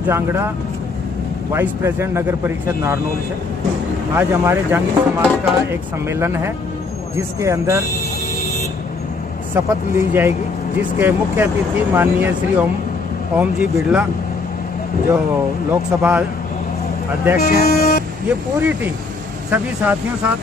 Manoj Jangra, vice president नगर परिषद नारनौल से। आज हमारे जांगी समाज का एक सम्मेलन है जिसके अंदर शपथ ली जाएगी, जिसके मुख्य अतिथि माननीय श्री ओम जी बिरला जो लोकसभा अध्यक्ष हैं। ये पूरी टीम सभी साथियों साथ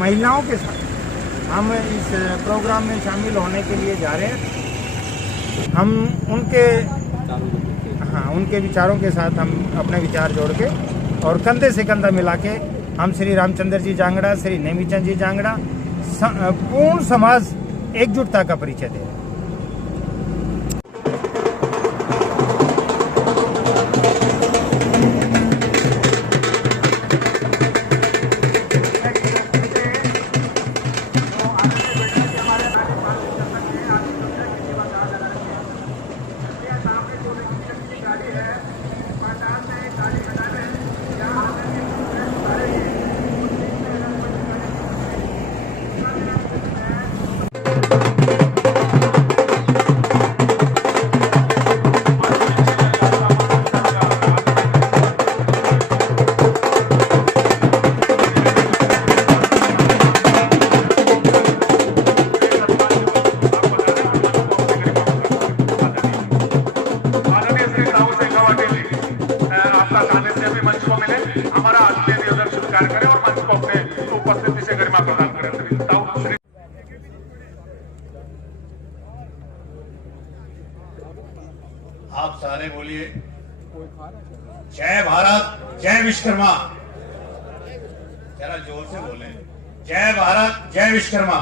महिलाओं के साथ हम इस प्रोग्राम में शामिल होने के लिए जा रहे हैं। हम उनके विचारों के साथ हम अपने विचार जोड़ के और कंधे से कंधा मिला के हम श्री रामचंद्र जी जांगड़ा, श्री नेमीचंद जी जांगड़ा पूर्ण समाज एकजुटता का परिचय दे। आप सारे बोलिए जय भारत जय विश्वकर्मा। जरा जोर से बोलें, जय भारत जय विश्वकर्मा।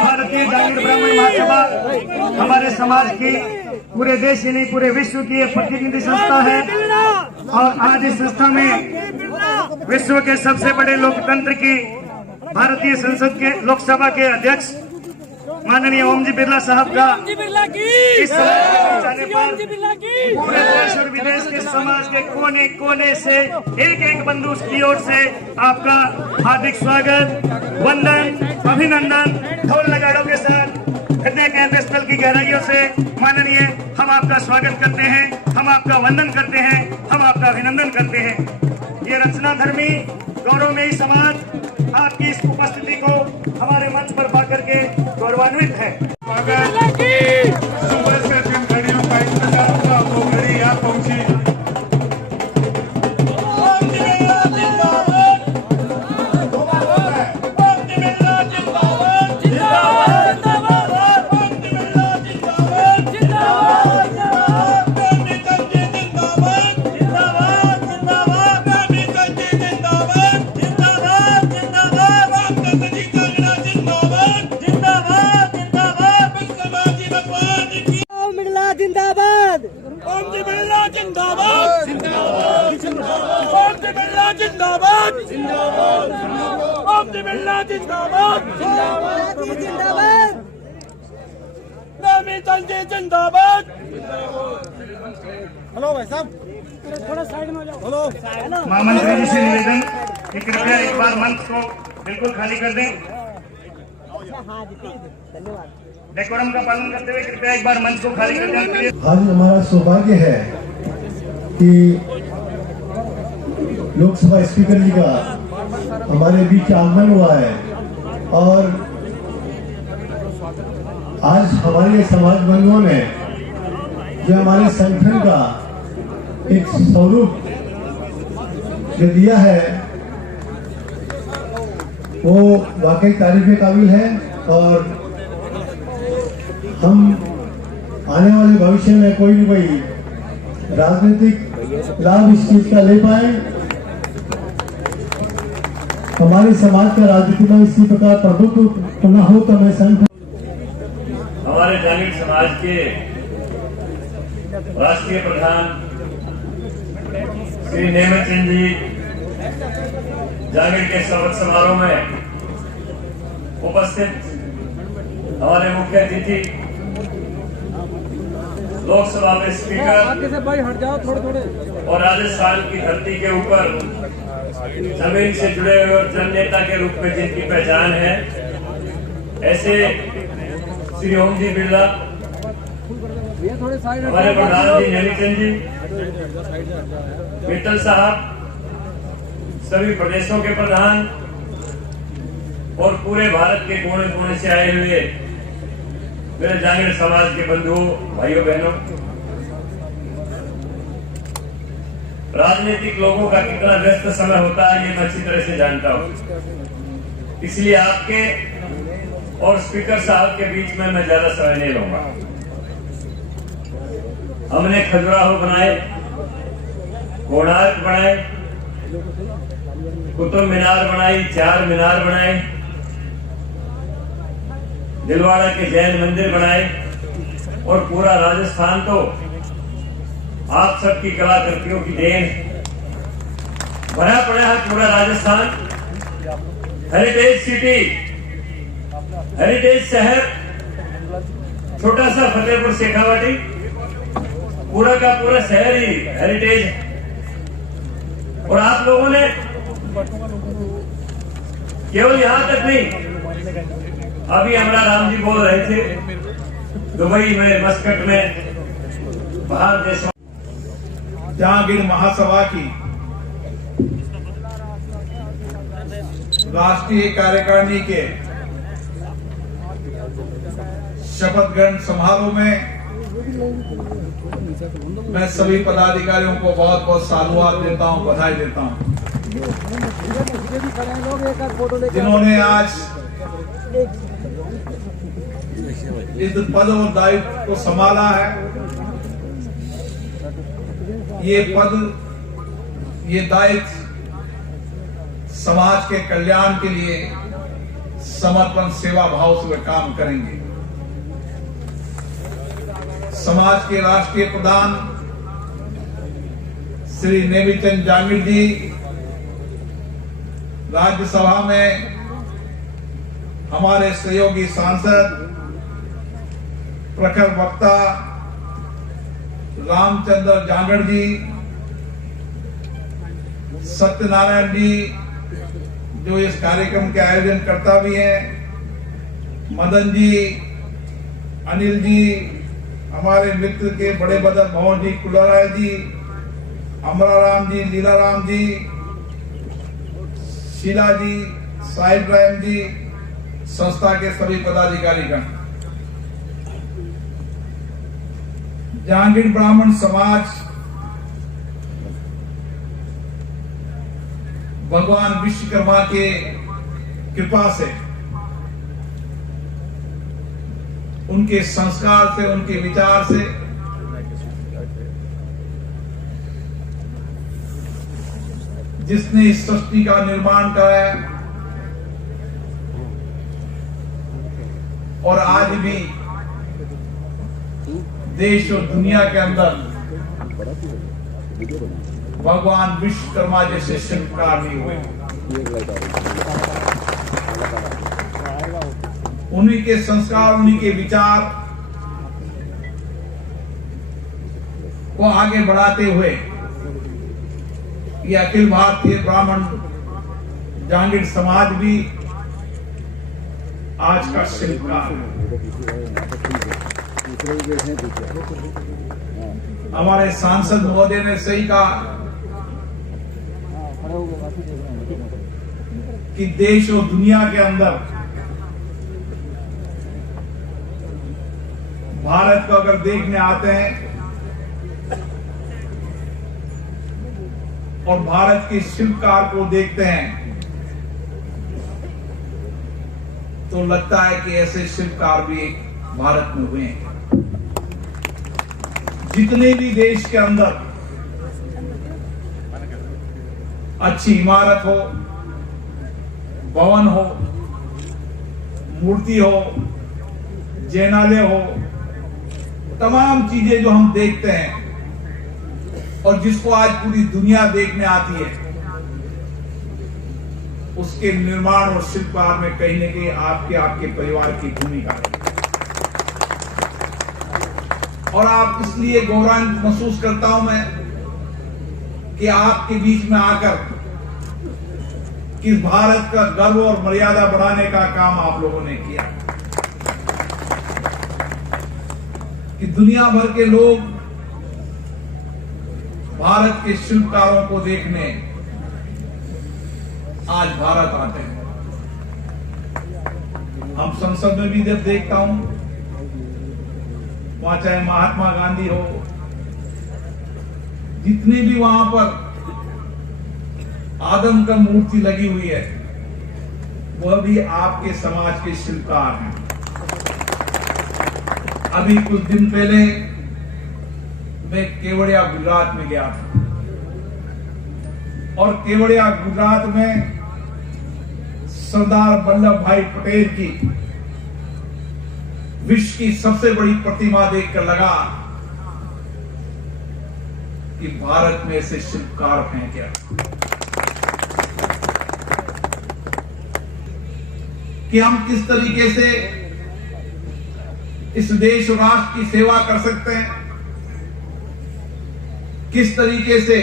भारतीय जागरण ब्राह्मण महासभा हमारे समाज की पूरे देश ही नहीं पूरे विश्व की एक प्रतिनिधि संस्था है और आज इस संस्था में विश्व के सबसे बड़े लोकतंत्र की भारतीय संसद के लोकसभा के अध्यक्ष माननीय ओम जी बिरला साहब का इस जाने पर पूरे देश और विदेश के समाज के कोने कोने से एक एक बंधु की ओर से आपका हार्दिक स्वागत, वंदन, अभिनंदन ढोल नगाड़ों के साथ हृदय केंद्र स्थल की गहराइयों से माननीय हम आपका स्वागत करते हैं, हम आपका वंदन करते हैं, हम आपका अभिनंदन करते हैं। ये रचना धर्मी गौरवमयी समाज आपकी इस उपस्थिति को हमारे मंच पर पाकर के गौरवान्वित है। सुबह से जिन घड़ियों का इंतजार था वो घड़ी यहाँ पहुंची। जिंदाबाद ओम जी बिरला जिंदाबाद जिंदाबाद ओम जी बिरला जिंदाबाद जिंदाबाद ओम जी बिरला जिंदाबाद जिंदाबाद जिंदाबाद नेमीचंद जी जिंदाबाद। हेलो भाई साहब थोड़ा साइड में हो जाओ। हेलो महामंत्री जी से निवेदन कि कृपया एक बार मंच को बिल्कुल खाली कर दें। धन्यवाद। डेकोरम का पालन करते हुए कृपया एक बार मंच को खाली कर दें। आज हमारा सौभाग्य है कि लोकसभा स्पीकर जी का हमारे बीच आगमन हुआ है और आज हमारे समाज बंधुओं ने जो हमारे संगठन का एक स्वरूप जो दिया है वो वाकई तारीफ के काबिल है और हम आने वाले भविष्य में कोई न कोई राजनीतिक लाभ इस चीज का ले पाए। हमारे समाज का राजनीति में इसी प्रकार प्रभुत्व न हो तो मैं संघ हमारे जागीर समाज के राष्ट्रीय प्रधान श्री नेमीचंद जी जागीर के शपथ समारोह में उपस्थित हमारे मुख्य अतिथि लोकसभा में स्पीकर भाई हट जाओ थोड़े थोड़े और राजस्थान की धरती के ऊपर जमीन से जुड़े हुए और जननेता के रूप में जिनकी पहचान है ऐसे श्री ओम जी बिरला, हमारे प्रधान जी नैनीचंद जी, मित्तल साहब, सभी प्रदेशों के प्रधान और पूरे भारत के कोने कोने से आए हुए मेरे जांगीड़ समाज के बंधुओं, भाइयों बहनों, राजनीतिक लोगों का कितना व्यस्त समय होता है ये मैं अच्छी तरह से जानता हूं, इसलिए आपके और स्पीकर साहब के बीच में मैं ज्यादा समय नहीं लूंगा। हमने खजुराहो बनाए, कोणार्क बनाए, कुतुब मीनार बनाई, 4 मीनार बनाए, दिलवाड़ा के जैन मंदिर बनाए और पूरा राजस्थान तो आप सबकी कलाकृतियों की देन भरा पड़ा है। पूरा राजस्थान हेरिटेज सिटी, हेरिटेज शहर, छोटा सा फतेहपुर शेखावाटी, पूरा का पूरा शहर ही हेरिटेज। और आप लोगों ने केवल यहां तक नहीं, अभी हमारा राम जी बोल रहे थे दुबई में, मस्कट में, बाहर देशों, जांगीड़ महासभा की राष्ट्रीय कार्यकारिणी के शपथ ग्रहण समारोह में मैं सभी पदाधिकारियों को बहुत बहुत साधुवाद देता हूं, बधाई देता हूं, जिन्होंने आज इस पद और दायित्व को संभाला है। ये पद, ये दायित्व समाज के कल्याण के लिए समर्पण सेवा भाव से वे काम करेंगे। समाज के राष्ट्रीय प्रधान श्री नेमीचंद जांगीड़ जी राज्यसभा में हमारे सहयोगी सांसद, प्रखर वक्ता रामचंद्र जांगड़ जी, सत्यनारायण जी जो इस कार्यक्रम के आयोजन करता भी हैं, मदन जी, अनिल जी, हमारे मित्र के बड़े बदर मोहन जी, कुलाराय जी, अमराराम जी, लीलाराम जी, शीला जी, साहिब राम जी, संस्था के सभी पदाधिकारीगण, जांगीड़ ब्राह्मण समाज भगवान विश्वकर्मा के कृपा से, उनके संस्कार से, उनके विचार से जिसने इस सृष्टि का निर्माण कराया और आज भी देश और दुनिया के अंदर भगवान विश्वकर्मा जैसे शिल्पकार नहीं हुए। उन्हीं के संस्कार, उन्हीं के विचार को आगे बढ़ाते हुए ये अखिल भारतीय ब्राह्मण जांगीड़ समाज भी आज का शिल्पकार है। हमारे सांसद महोदय ने सही कहा कि देश और दुनिया के अंदर भारत को अगर देखने आते हैं और भारत के शिल्पकार को देखते हैं तो लगता है कि ऐसे शिल्पकार भी भारत में हुए हैं। जितने भी देश के अंदर अच्छी इमारत हो, भवन हो, मूर्ति हो, जैनालय हो, तमाम चीजें जो हम देखते हैं और जिसको आज पूरी दुनिया देखने आती है, उसके निर्माण और शिल्पकार में कहीं न कहीं आपके परिवार की भूमिका है। और आप इसलिए गौरवान्वित महसूस करता हूं मैं कि आपके बीच में आकर कि भारत का गर्व और मर्यादा बढ़ाने का काम आप लोगों ने किया, कि दुनिया भर के लोग भारत के शिल्पकारों को देखने आज भारत आते हैं। हम संसद में भी जब देखता हूं, वहां चाहे महात्मा गांधी हो, जितनी भी वहां पर आदम का मूर्ति लगी हुई है, वह भी आपके समाज के शिल्पकार हैं। अभी कुछ दिन पहले मैं केवड़िया गुजरात में गया था, और केवड़िया गुजरात में सरदार वल्लभ भाई पटेल की विश्व की सबसे बड़ी प्रतिमा देखकर लगा कि भारत में से शिल्पकार हैं क्या, कि हम किस तरीके से इस देश और राष्ट्र की सेवा कर सकते हैं, किस तरीके से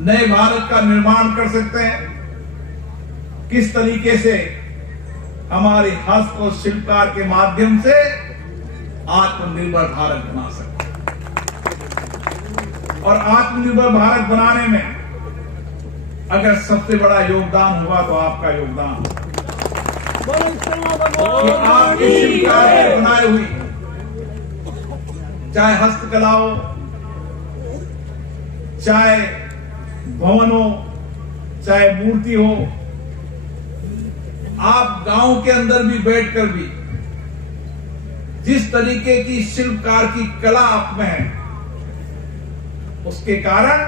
नए भारत का निर्माण कर सकते हैं, किस तरीके से हमारे हस्त और शिल्पकार के माध्यम से आत्मनिर्भर भारत बना सकते हैं। और आत्मनिर्भर भारत बनाने में अगर सबसे बड़ा योगदान हुआ तो आपका योगदान होगा, कि आपके शिल्पकार के बनाए हुई चाहे हस्तकला हो, चाहे भवन हो, चाहे मूर्ति हो, आप गांव के अंदर भी बैठकर भी जिस तरीके की शिल्पकार की कला आप में है, उसके कारण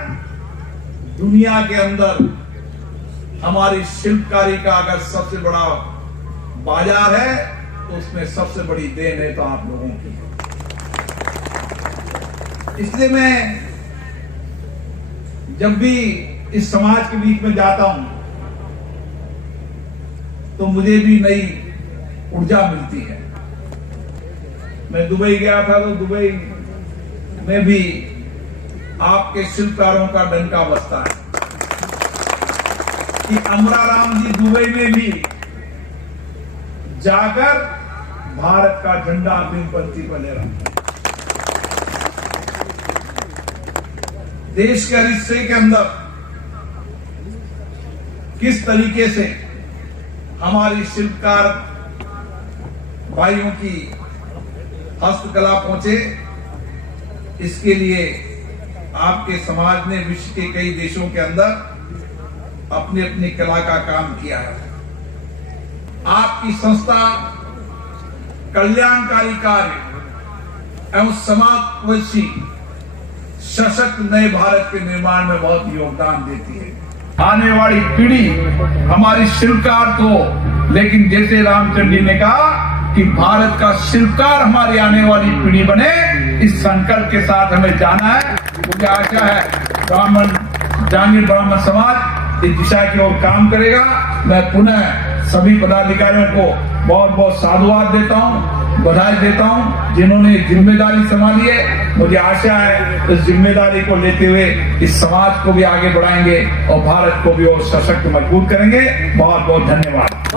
दुनिया के अंदर हमारी शिल्पकारी का अगर सबसे बड़ा बाजार है तो उसमें सबसे बड़ी देन है तो आप लोगों की। इसलिए मैं जब भी इस समाज के बीच में जाता हूं तो मुझे भी नई ऊर्जा मिलती है। मैं दुबई गया था तो दुबई में भी आपके शिल्पकारों का डंका बजता है, कि अमराराम जी दुबई में भी जाकर भारत का झंडा अग्रिम पंक्ति पर ले रहा है। देश के हर हिस्से के अंदर किस तरीके से हमारी शिल्पकार भाइयों की हस्तकला पहुंचे, इसके लिए आपके समाज ने विश्व के कई देशों के अंदर अपनी अपनी कला का काम किया है। आपकी संस्था कल्याणकारी कार्य एवं समावेशी सशक्त नए भारत के निर्माण में बहुत योगदान देती है। आने वाली पीढ़ी हमारी शिल्पकार तो, लेकिन जैसे रामचंद्र जी ने कहा कि भारत का शिल्पकार हमारी आने वाली पीढ़ी बने, इस संकल्प के साथ हमें जाना है। मुझे आशा है जांगीर ब्राह्मण समाज इस दिशा की ओर काम करेगा। मैं पुनः सभी पदाधिकारियों को बहुत बहुत साधुवाद देता हूं, बधाई देता हूं जिन्होंने जिम्मेदारी संभाली है। मुझे आशा है इस जिम्मेदारी को लेते हुए इस समाज को भी आगे बढ़ाएंगे और भारत को भी और सशक्त मजबूत करेंगे। बहुत बहुत धन्यवाद।